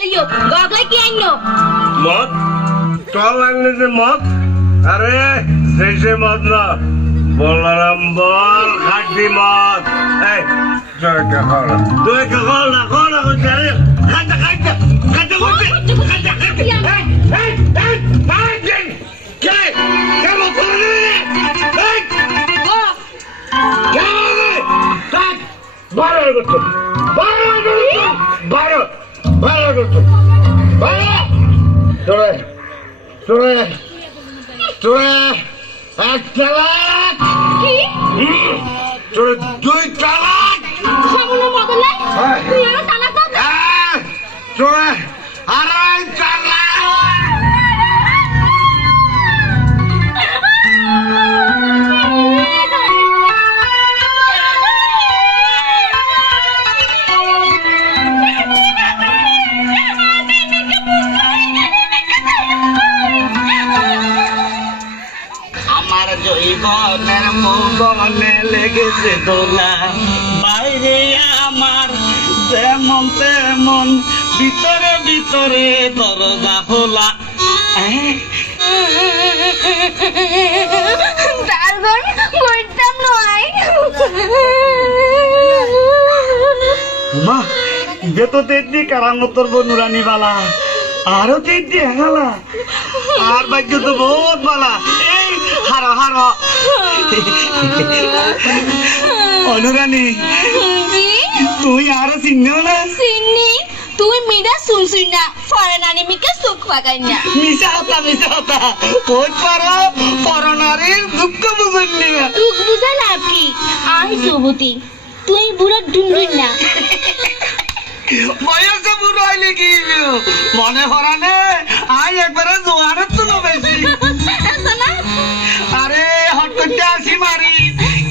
বলিও গগলাই কি আইনো মদ চল লাগলে যে মদ আরে সেই মদ না বলরাম বল খাটি মদ এই তুই খাও না খাটা খাটা খাটা করতে খাটা খাটা এই পাঁচজন কে কেমন করে এই কেমন তাক বারো করতে বারো করতে তোরে এক তালাক তোরে দুই তালাক সবগুলো বদলাই তুই আর তালাক দাও তোরে আড়াই তালাক জীবনের মনে লেগেছে দোলা বাইরে আমার যেমন তেমন ভিতরে ভিতরে দরজা খোলা দারগন মরতাম নয় মা যে তো তেজি কারামতর বনুরানি বালা আরো তেজি হালা আর ভাগ্য তো বহুত বালা এই হারো হারো অনুরানী তুই আরো চিনও না সিন্নি তুই মিরা শুনছিস না ফরেনানি মিকে সুখ পাগাই না মিশা হতা কই পারো পরনারীর দুঃখ বুঝলি না দুঃখ বুঝা লাভ কি আমি যুবতী তুই বুড়ো ডুন্ডুই না বয়সে বুড়ো হইলে কি মনে পড়ানে আই একবারে জোয়ারের তো বেশি আরে হট করতে আসি মারি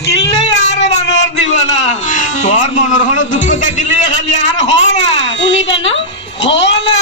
কিনলে আর বানর দিব না তোর মনের হলো দুঃখ থাকিলে খালি আর হ না উনিবে না হ না